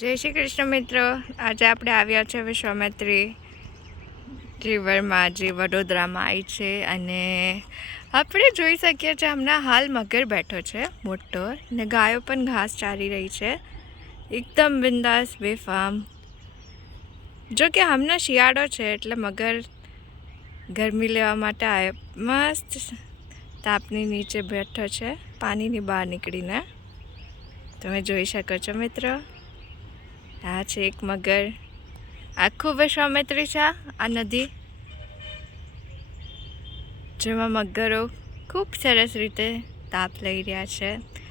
જય શ્રી કૃષ્ણ મિત્રો, આજે આપણે આવ્યા છે વિશ્વામિત્રી રિવરમાં જે વડોદરામાં આવી છે અને આપણે જોઈ શકીએ છીએ હમણાં હાલ મગર બેઠો છે મોટો ને ગાયો પણ ઘાસ ચારી રહી છે એકદમ બિંદાસ બેફામ. જો કે હમણાં શિયાળો છે એટલે મગર ગરમી લેવા માટે મસ્ત તાપની નીચે બેઠો છે પાણીની બહાર નીકળીને. તમે જોઈ શકો છો મિત્રો, આ છે એક મગર. આખું વિશ્વામિત્રી છે આ નદી, જેમાં મગરો ખૂબ સરસ રીતે તાપ લઈ રહ્યા છે.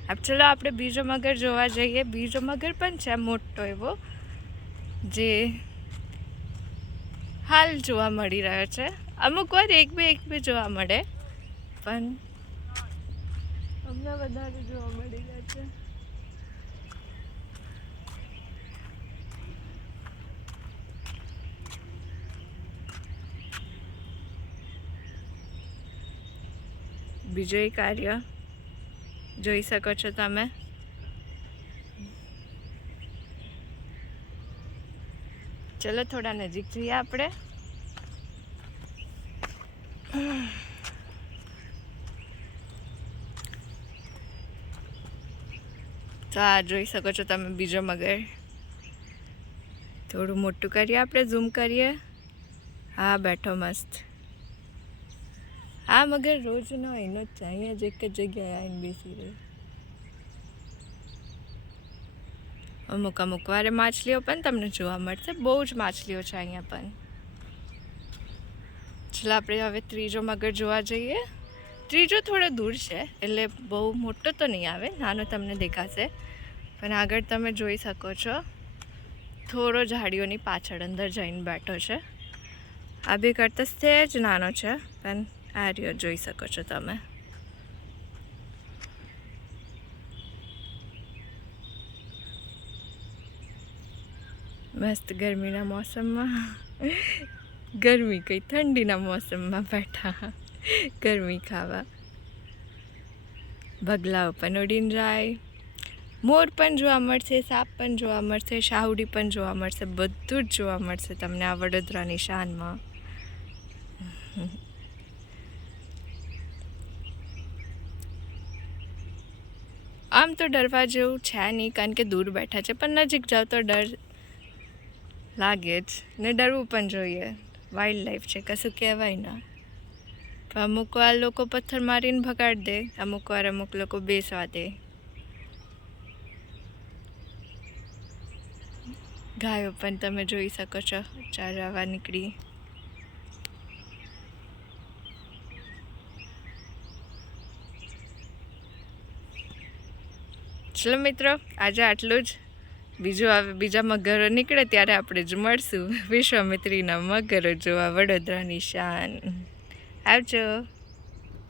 अब ચલો આપણે બીજો મગર જોવા જઈએ. બીજો મગર પણ છે મોટો એવો, જે હાલ જોવા મળી રહ્યો છે. અમુક વાર એક બે જોવા મળે, પણ હમણાં વધારે જોવા મળી રહ્યા છે. બીજો એક કાર્ય જોઈ શકો છો તમે. ચલો થોડા નજીક જઈએ આપણે. તો આ જોઈ શકો છો તમે બીજો મગર. થોડું મોટું કરીએ આપણે, ઝૂમ કરીએ. હા બેઠો મસ્ત. આ મગર રોજ નો એનો જ છે, અહીંયા જ એક જ જગ્યાએ આવીને બેસી રહે. અમુક વારે માછલીઓ પણ તમને જોવા મળશે, બહુ જ માછલીઓ છે અહીંયા પણ. ચાલો આપણે હવે ત્રીજો મગર જોવા જઈએ. ત્રીજો થોડો દૂર છે, એટલે બહુ મોટો તો નહીં આવે, નાનો તમને દેખાશે. પણ આગળ તમે જોઈ શકો છો થોડો ઝાડીઓની પાછળ અંદર જઈને બેઠો છે. આ બી કરતાં સહેજ નાનો છે, પણ આ રહ્યો જોઈ શકો છો તમે. મસ્ત ગરમીના મોસમમાં, ગરમી કઈ ઠંડીના મોસમમાં બેઠા ગરમી ખાવા. બગલાઓ પણ ઉડીને જાય, મોર પણ જોવા મળશે, સાપ પણ જોવા મળશે, શાહુડી પણ જોવા મળશે, બધું જ જોવા મળશે તમને આ વડોદરાની શાનમાં. આમ તો ડરવા જેવું છે નહીં, કારણ કે દૂર બેઠા છે, પણ નજીક જાઓ તો ડર લાગે જ ને. ડરવું પણ જોઈએ, વાઇલ્ડ લાઈફ છે, કશું કહેવાય ના. અમુક વાર લોકો પથ્થર મારીને ભગાડી દે, અમુક વાર અમુક લોકો બેસવા દે. ગાયો પણ તમે જોઈ શકો છો ચરાવવા નીકળી. ચલો મિત્રો, આજે આટલું જ. બીજા મગરો નીકળે ત્યારે આપણે જ મળશું વિશ્વામિત્રીના મગરો જોવા વડોદરાની શાન. આવજો.